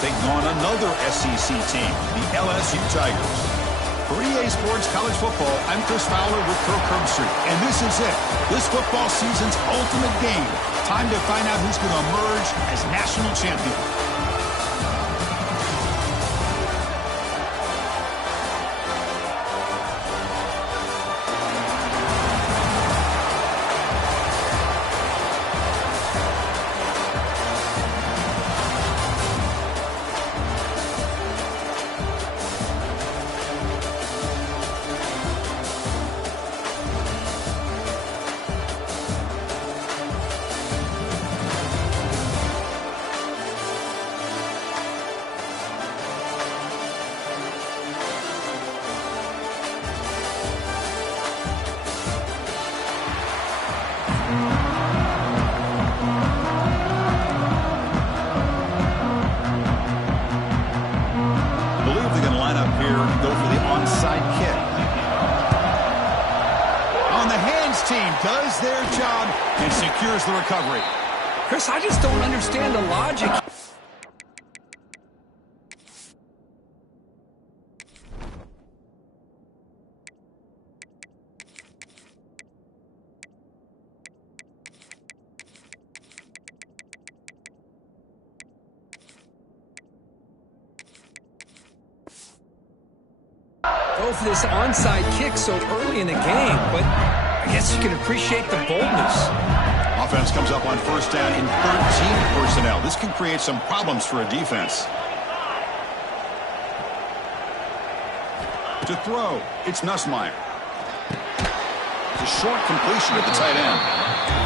taking on another SEC team, the LSU Tigers. For EA Sports College Football, I'm Chris Fowler with Kirk Herbstreit, and this is it. This football season's ultimate game. Time to find out who's going to emerge as national champion. Does their job and secures the recovery. Chris, I just don't understand the logic. Go for this onside kick so early in the game, but I guess you can appreciate the boldness. Offense comes up on first down in 13 personnel. This can create some problems for a defense. To throw, it's Nussmeier. It's a short completion at the tight end.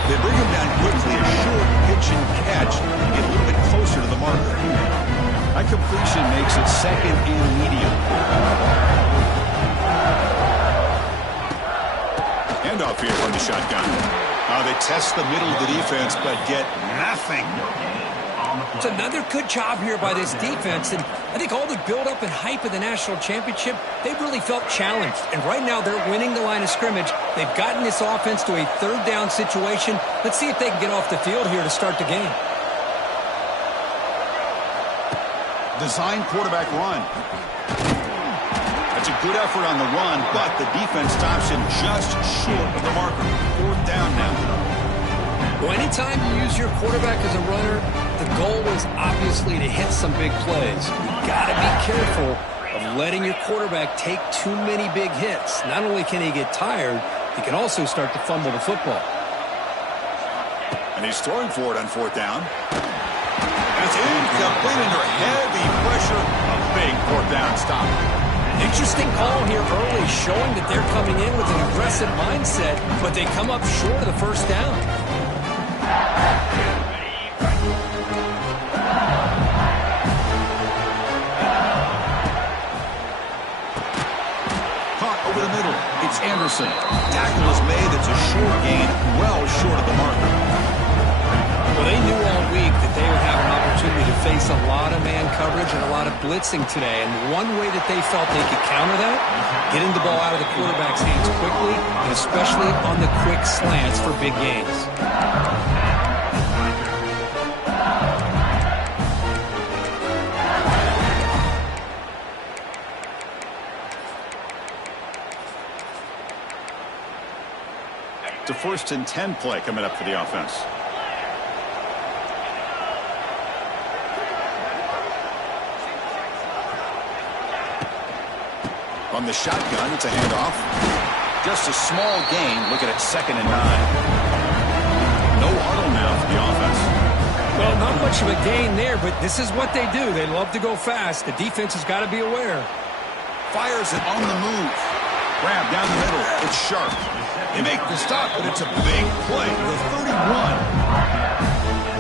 They bring him down quickly, a short pitch and catch, and get a little bit closer to the marker. That completion makes it second and medium. Handoff here from the shotgun. They test the middle of the defense, but get nothing. It's another good job here by this defense, and I think all the build-up and hype of the national championship, they really felt challenged. And right now, they're winning the line of scrimmage. They've gotten this offense to a third down situation. Let's see if they can get off the field here to start the game. Design quarterback run. That's a good effort on the run, but the defense stops him just short of the marker. Fourth down now. Well, anytime you use your quarterback as a runner, the goal is obviously to hit some big plays. You've got to be careful of letting your quarterback take too many big hits. Not only can he get tired, he can also start to fumble the football. And he's throwing for it on fourth down. And it's incomplete under heavy pressure. A big fourth down stop. Interesting call here early, showing that they're coming in with an aggressive mindset, but they come up short of the first down. Caught over the middle. It's Anderson. Tackle is made. It's a short gain, well short of the marker. Well, they knew all week that they would have an opportunity to face a lot of man coverage and a lot of blitzing today. And one way that they felt they could counter that, getting the ball out of the quarterback's hands quickly, and especially on the quick slants for big gains. It's a 1st and 10 play coming up for the offense. On the shotgun, it's a handoff. Just a small gain. Looking at 2nd and 9. No huddle now for the offense. Well, not much of a gain there, but this is what they do. They love to go fast. The defense has got to be aware. Fires it on the move. Grab down the middle. It's sharp. They make the stop, but it's a big play. The 31.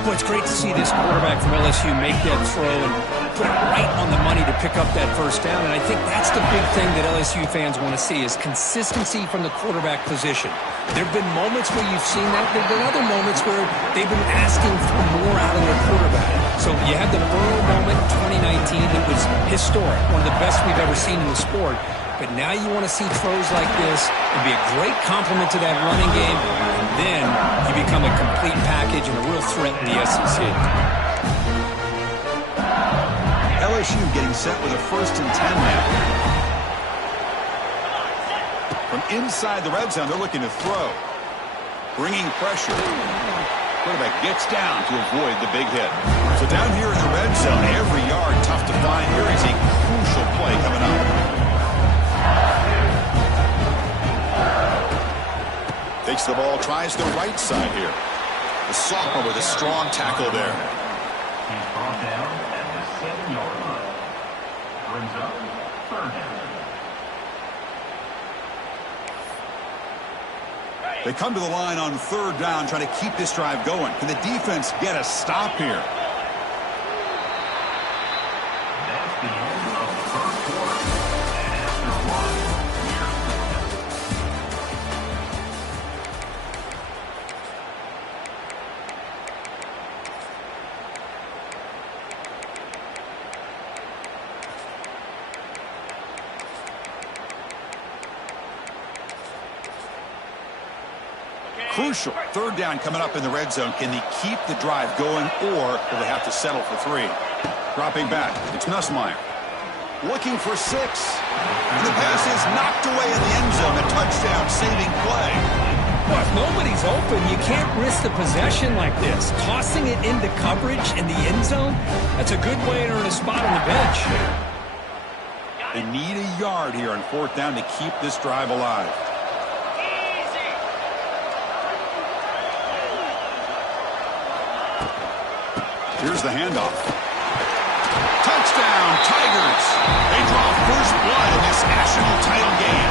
Well, it's great to see this quarterback from LSU make that throw and put it right on the money to pick up that first down. And I think that's the big thing that LSU fans want to see is consistency from the quarterback position. There have been moments where you've seen that. There have been other moments where they've been asking for more out of their quarterback. So you had the Burrow moment in 2019 that was historic, one of the best we've ever seen in the sport. But now you want to see throws like this. It'd be a great compliment to that running game. And then you become a complete package and a real threat in the SEC. LSU getting set with a 1st and 10 now. From inside the red zone, they're looking to throw. Bringing pressure. Quarterback gets down to avoid the big hit. So down here in the red zone, every yard tough to find. Here is a crucial play coming up. Takes the ball, tries the right side here. The sophomore with a strong tackle there. He's brought down at the 7-yard line. Brings up 3rd down. They come to the line on 3rd down, trying to keep this drive going. Can the defense get a stop here? That's the end of the 1st quarter. And after one, Crucial. 3rd down coming up in the red zone. Can they keep the drive going, or will they have to settle for 3? Dropping back. It's Nussmeier. Looking for 6. And the pass is knocked away in the end zone. A touchdown saving play. Well, if nobody's open, you can't risk the possession like this. Tossing it into coverage in the end zone, that's a good way to earn a spot on the bench. They need a yard here on 4th down to keep this drive alive. Here's the handoff. Touchdown, Tigers. They draw first blood in this national title game.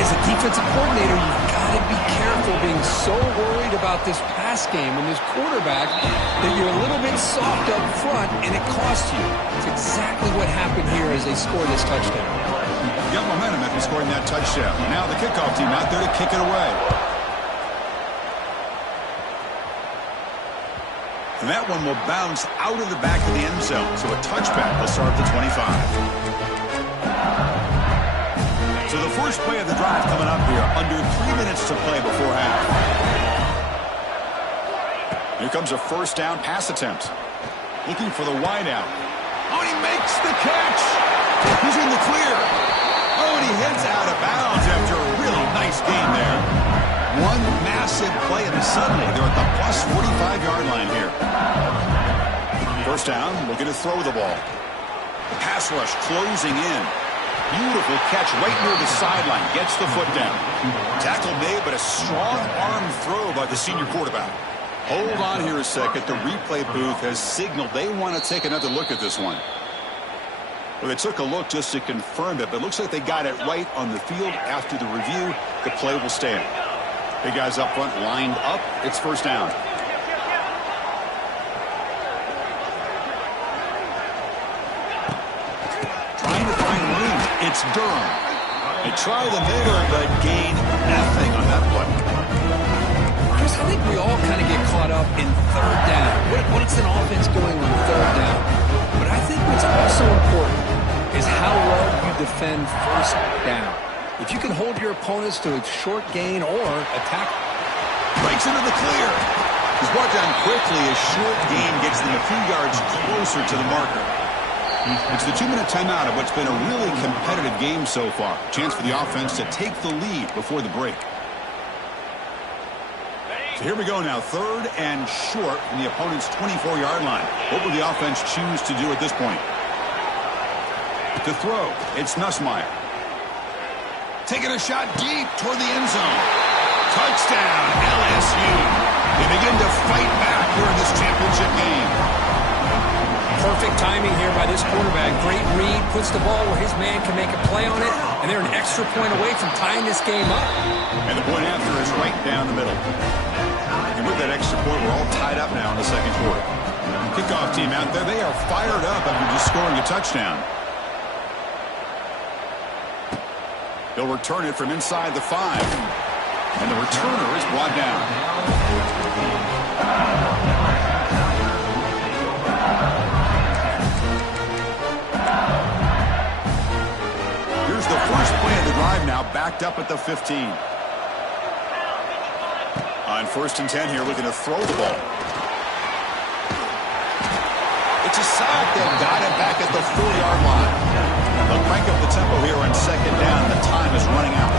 As a defensive coordinator, you've got to be careful being so worried about this pass game and this quarterback that you're a little bit soft up front and it costs you. It's exactly what happened here as they score this touchdown. Got momentum after scoring that touchdown. Now the kickoff team out there to kick it away. And that one will bounce out of the back of the end zone. So a touchback will start at the 25. So the first play of the drive coming up here. Under 3 minutes to play before half. Here comes a 1st down pass attempt. Looking for the wideout. Oh, and he makes the catch. He's in the clear. Oh, and he heads out of bounds after a really nice game there. One massive play, and suddenly they're at the plus 45-yard line here. 1st down, looking to throw the ball. The pass rush closing in. Beautiful catch right near the sideline. Gets the foot down. Tackle made, but a strong arm throw by the senior quarterback. Hold on here a second. The replay booth has signaled they want to take another look at this one. Well, they took a look just to confirm it, but it looks like they got it right on the field. After the review, the play will stand. Big guys up front lined up. It's 1st down. Trying to find room. It's Durham. They try the middle, but gain nothing on that one. Chris, I think we all kind of get caught up in 3rd down. What's an offense doing on 3rd down? But I think what's also important is how well you defend 1st down. If you can hold your opponents to a short gain or attack. Breaks into the clear. He's brought down quickly. A short gain gets them a few yards closer to the marker. It's the 2-minute timeout of what's been a really competitive game so far. Chance for the offense to take the lead before the break. So here we go now. 3rd and short from the opponent's 24-yard line. What will the offense choose to do at this point? To throw, it's Nussmeier. Taking a shot deep toward the end zone. Touchdown, LSU. They begin to fight back here in this championship game. Perfect timing here by this quarterback. Great read, puts the ball where his man can make a play on it, and they're an extra point away from tying this game up. And the point after is right down the middle. And with that extra point, we're all tied up now in the 2nd quarter. Kickoff team out there, they are fired up after just scoring a touchdown. They'll return it from inside the 5. And the returner is brought down. Here's the first play of the drive now, backed up at the 15. On 1st and 10 here, looking to throw the ball. It's a sack that got him back at the 4-yard line. They'll crank up the tempo here on second down. The time is running out.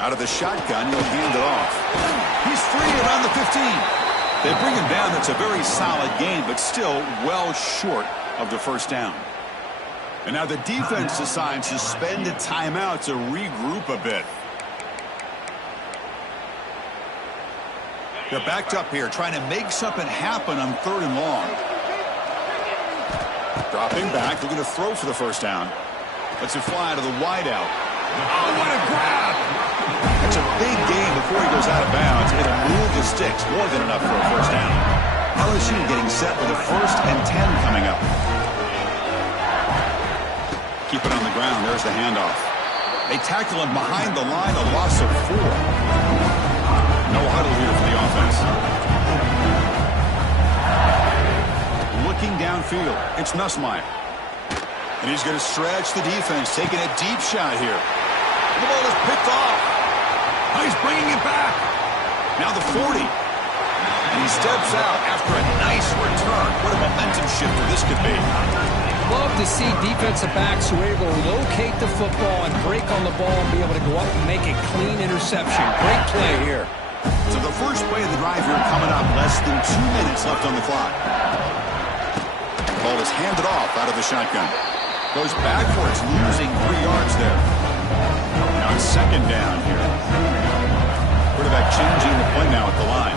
Out of the shotgun, he'll hand it off. He's free around the 15. They bring him down. That's a very solid game, but still well short of the first down. And now the defense decides to spend a timeout to regroup a bit. They're backed up here, trying to make something happen on 3rd and long. Dropping back, looking to throw for the first down. Lets it fly to the wideout. Oh, what a grab! That's a big gain before he goes out of bounds. It'll move the sticks, more than enough for a first down. LSU getting set with a 1st and 10 coming up. Keep it on the ground. There's the handoff. They tackle him behind the line, a loss of 4. No huddle here for the offense. Looking downfield, it's Nussmeier. And he's going to stretch the defense, taking a deep shot here. The ball is picked off. Oh, he's bringing it back. Now the 40. And he steps out after a nice return. What a momentum shifter this could be. Love to see defensive backs who are able to locate the football and break on the ball and be able to go up and make a clean interception. Great play here. So the first play of the drive here coming up. Less than 2 minutes left on the clock. The ball is handed off out of the shotgun. Goes backwards, losing 3 yards there. Now it's second down here. Quarterback changing the play now at the line.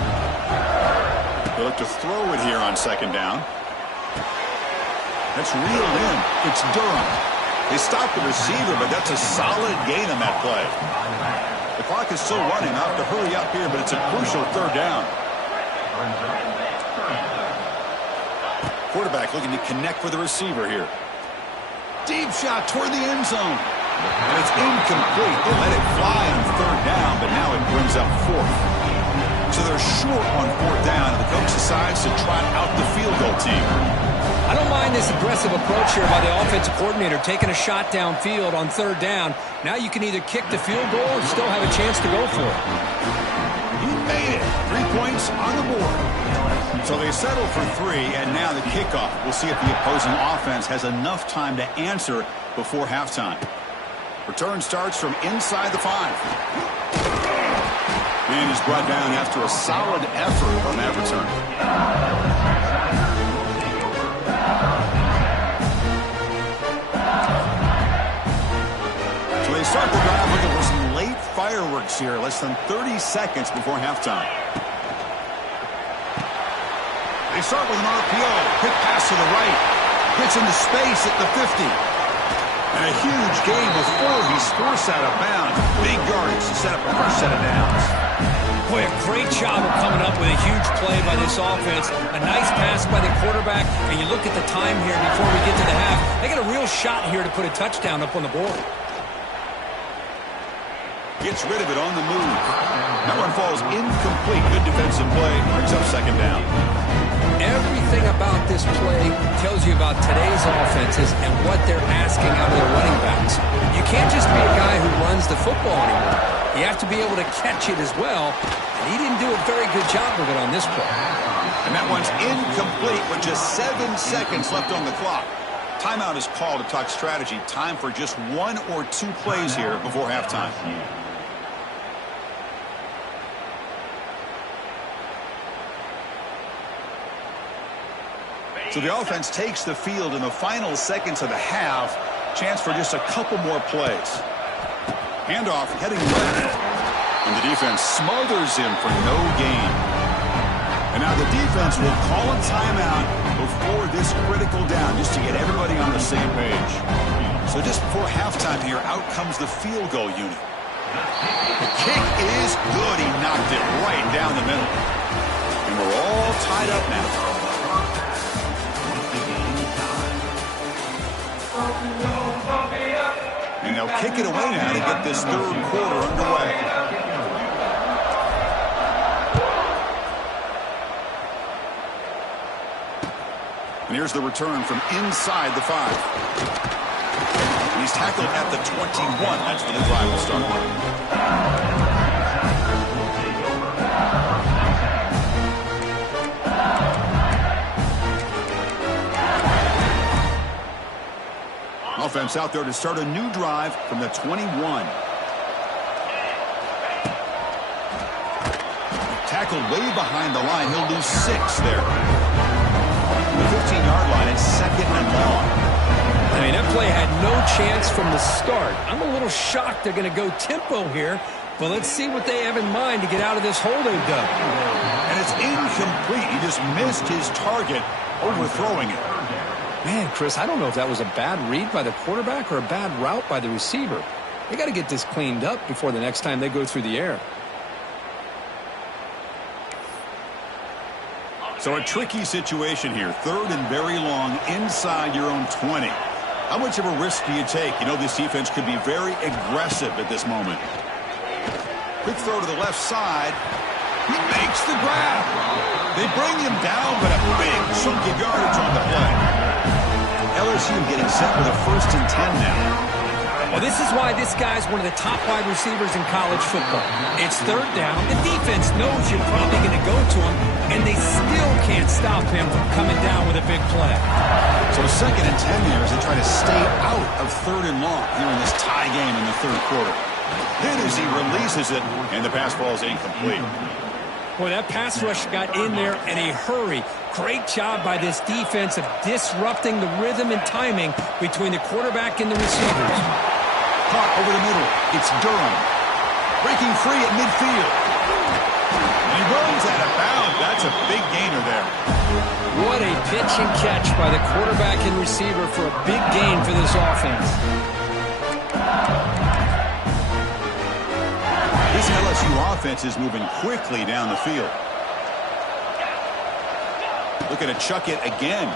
They look to throw it here on second down. That's reeled in. It's Durham. They stopped the receiver, but that's a solid gain on that play. The clock is still running. I'll have to hurry up here, but it's a crucial 3rd down. Quarterback looking to connect with the receiver here. Deep shot toward the end zone. And it's incomplete. They let it fly on 3rd down, but now it brings up 4th. So they're short on 4th down, and the coach decides to trot out the field goal team. I don't mind this aggressive approach here by the offensive coordinator, taking a shot downfield on 3rd down. Now you can either kick the field goal or still have a chance to go for it. He made it. 3 points on the board. So they settle for 3, and now the kickoff. We'll see if the opposing offense has enough time to answer before halftime. Return starts from inside the 5. And is brought down after a solid effort on that return. They start the drive looking for some late fireworks here. Less than 30 seconds before halftime. They start with an RPO. Quick pass to the right. Gets into space at the 50. And a huge gain before he's forced out of bounds. Big yardage to set up the first set of downs. Boy, a great job of coming up with a huge play by this offense. A nice pass by the quarterback. And you look at the time here before we get to the half. They got a real shot here to put a touchdown up on the board. Gets rid of it on the move. That one falls incomplete. Good defensive play. Brings up second down. Everything about this play tells you about today's offenses and what they're asking out of their running backs. You can't just be a guy who runs the football anymore. You have to be able to catch it as well. And he didn't do a very good job of it on this play. And that one's incomplete with just 7 seconds left on the clock. Timeout is called to talk strategy. Time for just 1 or 2 plays here before halftime. So the offense takes the field in the final seconds of the half. Chance for just a couple more plays. Handoff heading left. And the defense smothers him for no gain. And now the defense will call a timeout before this critical down, just to get everybody on the same page. So just before halftime here, out comes the field goal unit. The kick is good. He knocked it right down the middle. And we're all tied up now. And they'll kick it away now to get this 3rd quarter underway. And here's the return from inside the 5. And he's tackled at the 21. That's where the drive will start. defense out there to start a new drive from the 21. Tackled way behind the line. He'll lose 6 there. The 15-yard line, it's 2nd and long. I mean, that play had no chance from the start. I'm a little shocked they're going to go tempo here, but let's see what they have in mind to get out of this hole they've dug. And it's incomplete. He just missed his target, overthrowing it. Man, Chris, I don't know if that was a bad read by the quarterback or a bad route by the receiver. They got to get this cleaned up before the next time they go through the air. So a tricky situation here. 3rd and very long inside your own 20. How much of a risk do you take? You know this defense could be very aggressive at this moment. Quick throw to the left side. He makes the grab. They bring him down, but a big chunk of yardage on the play. LSU getting set with a 1st and 10 now. Well, this is why this guy's one of the top wide receivers in college football. It's 3rd down. The defense knows you're probably going to go to him, and they still can't stop him from coming down with a big play. So 2nd and 10 here as they try to stay out of 3rd and long here in this tie game in the 3rd quarter. Then as he releases it, and the pass ball is incomplete. Boy, that pass rush got in there in a hurry. Great job by this defense of disrupting the rhythm and timing between the quarterback and the receivers. Caught over the middle. It's Durham. Breaking free at midfield. And he runs out of bounds. That's a big gainer there. What a pitch and catch by the quarterback and receiver for a big gain for this offense. This LSU offense is moving quickly down the field. Looking to chuck it again.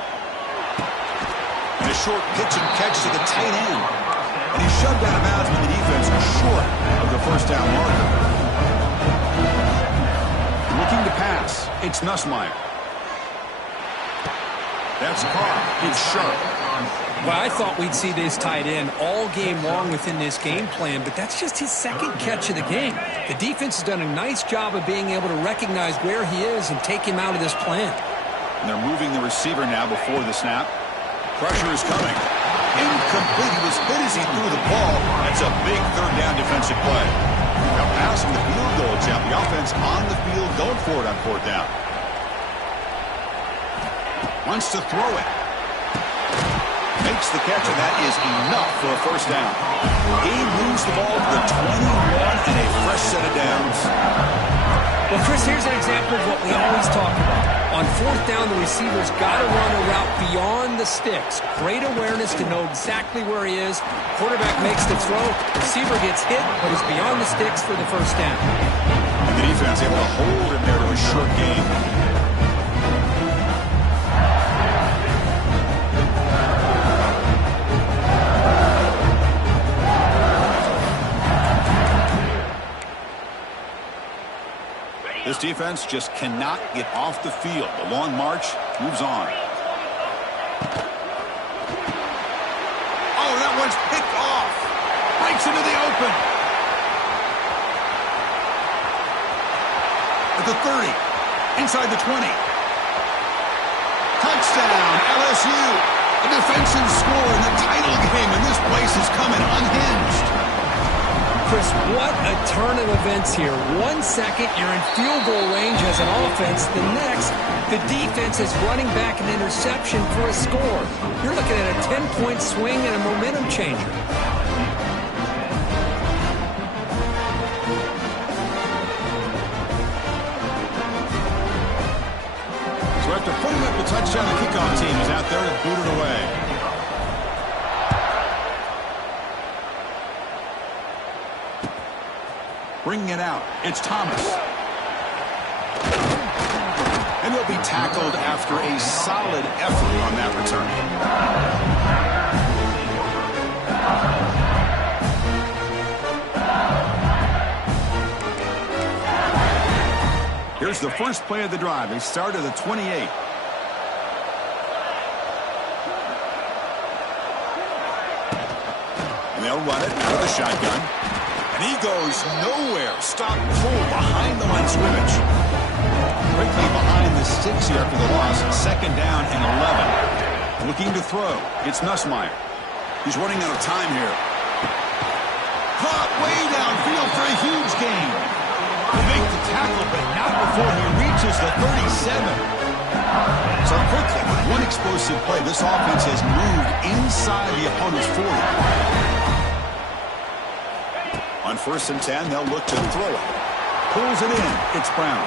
And a short pitch and catch to the tight end. And he's shoved out of bounds with the defense short of the 1st down marker. Looking to pass. It's Nussmeier. That's Carr. It's sharp. Well, I thought we'd see this tight end all game long within this game plan, but that's just his 2nd catch of the game. The defense has done a nice job of being able to recognize where he is and take him out of this plan. And they're moving the receiver now before the snap. Pressure is coming. Incomplete. He was hit as he threw the ball. That's a big 3rd down defensive play. Now passing the field goal attempt. The offense on the field going for it on 4th down. Wants to throw it. Makes the catch, and that is enough for a 1st down. He moves the ball to the 21 and a fresh set of downs. Well, Chris, here's an example of what we always talk about. On 4th down, the receiver's got to run a route beyond the sticks. Great awareness to know exactly where he is. Quarterback makes the throw. Receiver gets hit, but is beyond the sticks for the 1st down. And the defense able to hold him there to a short gain. This defense just cannot get off the field. The long march moves on. Oh, that one's picked off. Breaks into the open. At the 30. Inside the 20. Touchdown, LSU. A defensive score in the title game, and this place is coming unhinged. Chris, what a turn of events here. 1 second, you're in field goal range as an offense. The next, the defense is running back an interception for a score. You're looking at a 10-point swing and a momentum changer. So after putting up the touchdown, the kickoff team is out there to boot it away. Bringing it out, it's Thomas. And he'll be tackled after a solid effort on that return. Here's the first play of the drive. They start at the 28. And they'll run it out of the shotgun. And he goes nowhere. Stop full behind the line of scrimmage. Quickly behind the sticks here after the loss. 2nd down and 11. Looking to throw. It's Nussmeier. He's running out of time here. Caught way downfield for a huge gain. They make the tackle, but not before he reaches the 37. So quickly, with one explosive play, this offense has moved inside the opponent's 40. On 1st and 10, they'll look to throw it. Pulls it in. It's Brown.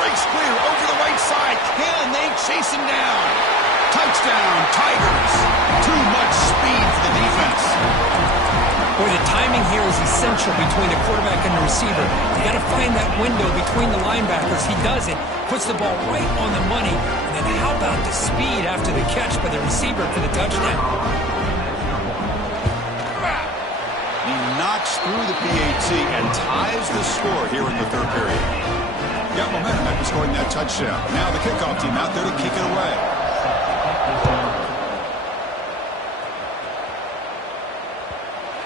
Breaks clear over the right side. Can they chase him down? Touchdown, Tigers. Too much speed for the defense. Boy, the timing here is essential between the quarterback and the receiver. You got to find that window between the linebackers. He does it, puts the ball right on the money. And then how about the speed after the catch by the receiver for the touchdown? He knocks through the PAT and ties the score here in the 3rd period. Got momentum after scoring that touchdown. Now the kickoff team out there to kick it away.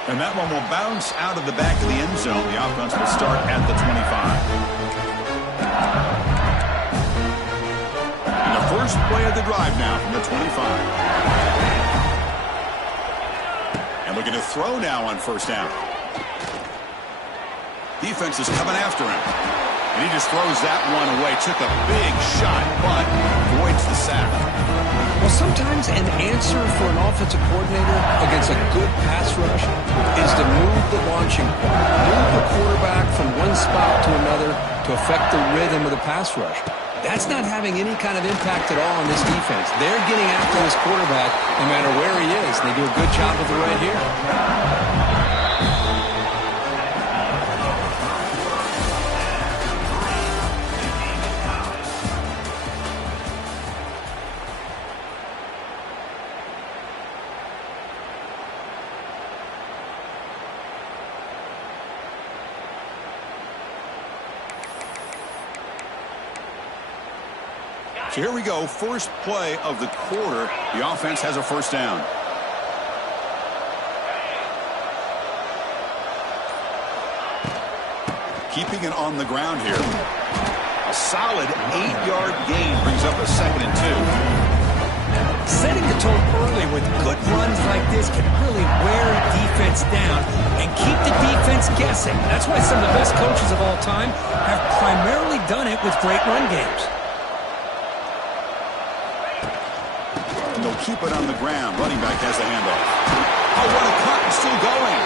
And that one will bounce out of the back of the end zone. The offense will start at the 25. And the first play of the drive now from the 25. And looking to throw now on 1st down. Defense is coming after him. And he just throws that one away. Took a big shot, but avoids the sack. Well, sometimes an answer for an offensive coordinator against a good pass rush is to move the launching point, move the quarterback from one spot to another to affect the rhythm of the pass rush. That's not having any kind of impact at all on this defense. They're getting after this quarterback no matter where he is. They do a good job with it right here. So here we go, first play of the quarter. The offense has a 1st down. Keeping it on the ground here. A solid 8-yard gain brings up a 2nd and 2. Setting the tone early with good runs like this can really wear a defense down and keep the defense guessing. That's why some of the best coaches of all time have primarily done it with great run games. They'll keep it on the ground. Running back has a handoff. Oh, what a cut. Still going.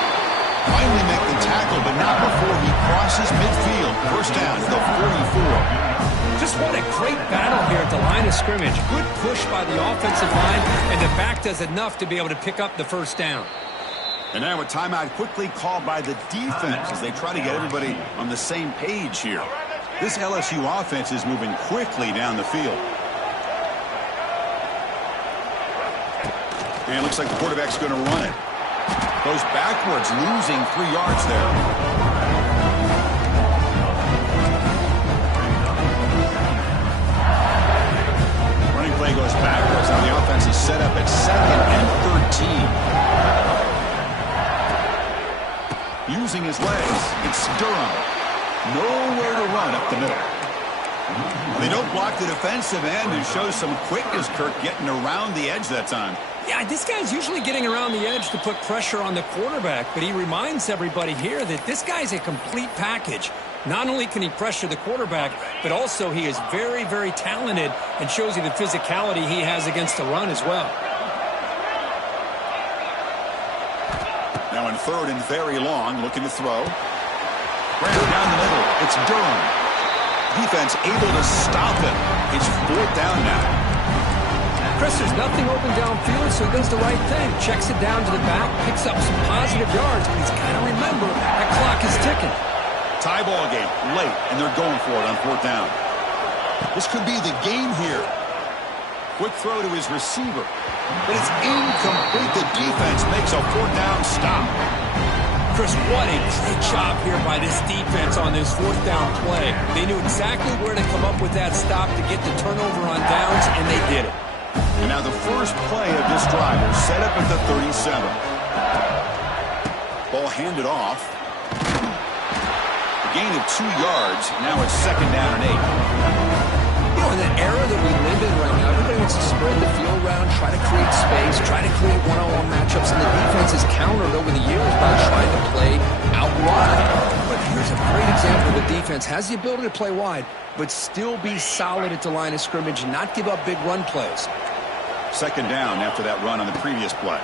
Finally make the tackle, but not before he crosses midfield. 1st down to the 44. Just what a great battle here at the line of scrimmage. Good push by the offensive line, and the back does enough to be able to pick up the 1st down. And now a timeout quickly called by the defense as they try to get everybody on the same page here. This LSU offense is moving quickly down the field. And it looks like the quarterback's going to run it. Goes backwards, losing 3 yards there. Running play goes backwards. Now the offense is set up at 2nd and 13. Using his legs, it's Durham. Nowhere to run up the middle. They don't block the defensive end and show some quickness, Kirk, getting around the edge that time. Yeah, this guy's usually getting around the edge to put pressure on the quarterback, but he reminds everybody here that this guy's a complete package. Not only can he pressure the quarterback, but also he is very, very talented and shows you the physicality he has against the run as well. Now in 3rd and very long, looking to throw. Brown down the middle. It's Durham. Defense able to stop him. It's 4th down now. Chris, there's nothing open downfield, so he does the right thing. Checks it down to the back, picks up some positive yards, but he's got to remember that clock is ticking. Tie ball game, late, and they're going for it on 4th down. This could be the game here. Quick throw to his receiver, but it's incomplete. The defense makes a 4th down stop. Chris, what a great job here by this defense on this 4th down play. They knew exactly where to come up with that stop to get the turnover on downs, and they did it. And now the first play of this drive is set up at the 37. Ball handed off. A gain of 2 yards. Now it's 2nd down and 8. in the era that we live in right now, everybody wants to spread the field around, try to create space, try to create one-on-one matchups, and the defense has countered over the years by trying to play out wide. But here's a great example of the defense has the ability to play wide, but still be solid at the line of scrimmage and not give up big run plays. Second down after that run on the previous play.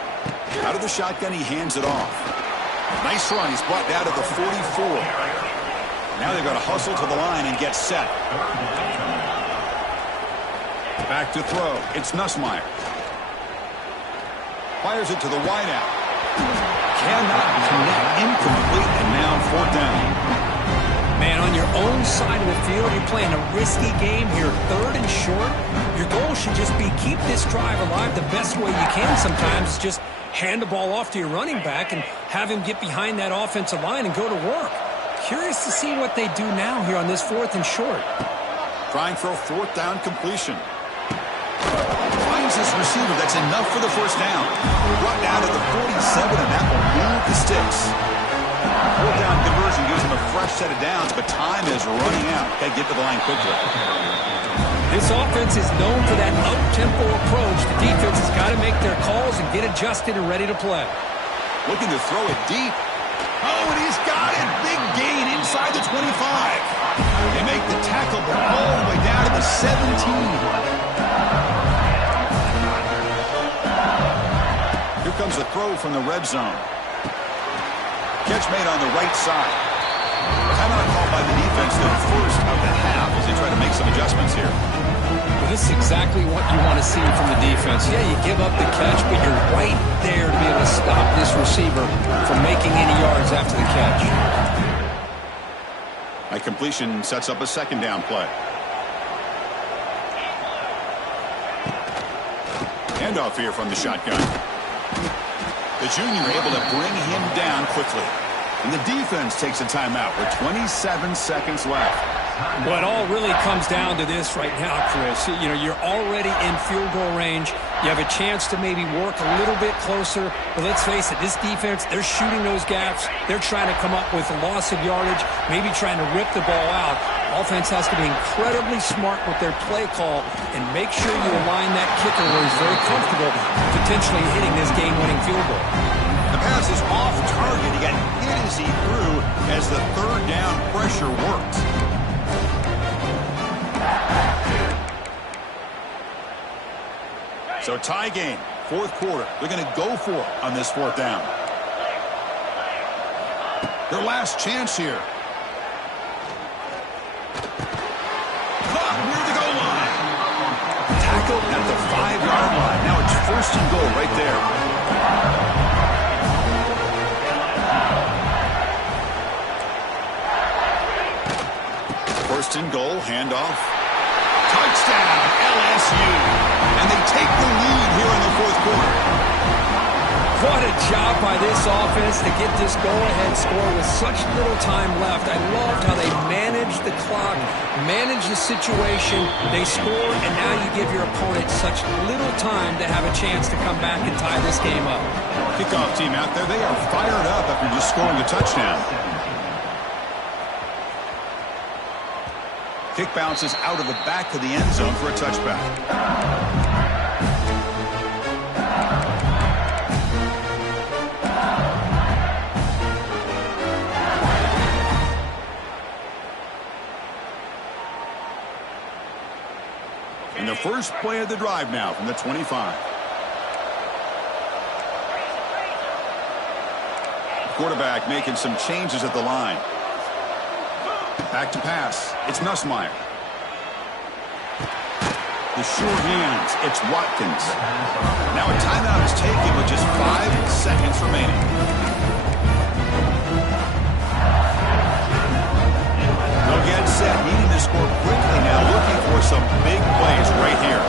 Out of the shotgun, he hands it off. Nice run. He's brought down to the 44. Now they've got to hustle to the line and get set. Back to throw. It's Nussmeier. Fires it to the wideout. Cannot connect. Incomplete. And now fourth down. Man, on your own side of the field, you're playing a risky game here. Third and short. Your goal should just be keep this drive alive the best way you can sometimes. Is just hand the ball off to your running back and have him get behind that offensive line and go to work. Curious to see what they do now here on this fourth and short. Trying for a fourth down completion. Finds his receiver. That's enough for the first down. Brought down to the 47, and that will move the sticks. Fourth down conversion gives him a fresh set of downs, but time is running out. Got to get to the line quickly. This offense is known for that up-tempo approach. The defense has got to make their calls and get adjusted and ready to play. Looking to throw it deep. Oh, and he's got it. Big gain inside the 25. They make the tackle all the way down to the 17. Here comes a throw from the red zone. Catch made on the right side. Timeout called by the defense the first of the half as they try to make some adjustments here. Well, this is exactly what you want to see from the defense. Yeah, you give up the catch, but you're right there to be able to stop this receiver from making any yards after the catch. A completion sets up a second down play. Handoff here from the shotgun. The junior able to bring him down quickly. And the defense takes a timeout with 27 seconds left. Well, it all really comes down to this right now, Chris. You know, you're already in field goal range. You have a chance to maybe work a little bit closer. But let's face it, this defense, they're shooting those gaps. They're trying to come up with a loss of yardage, maybe trying to rip the ball out. Offense has to be incredibly smart with their play call and make sure you align that kicker where he's very comfortable potentially hitting this game-winning field goal. The pass is off target. He got hit as he threw as the third down pressure worked. So tie game, fourth quarter. They're going to go for it on this fourth down. Their last chance here. Caught near the goal line. Tackled at the 5-yard line. Now it's first and goal right there. First and goal, handoff. Touchdown, LSU. And they take the lead here in the fourth quarter. What a job by this offense to get this go-ahead score with such little time left. I loved how they managed the clock, managed the situation. They scored, and now you give your opponent such little time to have a chance to come back and tie this game up. Kickoff team out there, they are fired up after just scoring a touchdown. Kick bounces out of the back of the end zone for a touchback. And the first play of the drive now from the 25. Quarterback making some changes at the line. Back to pass. It's Nussmeier. The sure hands. It's Watkins. Now a timeout is taken with just 5 seconds remaining. They'll get set. Needing to score quickly now. Looking for some big plays right here.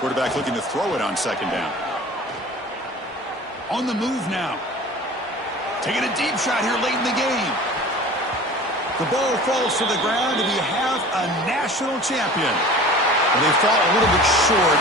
Quarterback looking to throw it on second down. On the move now. Taking a deep shot here late in the game. The ball falls to the ground, and we have a national champion. Well, they fall a little bit short.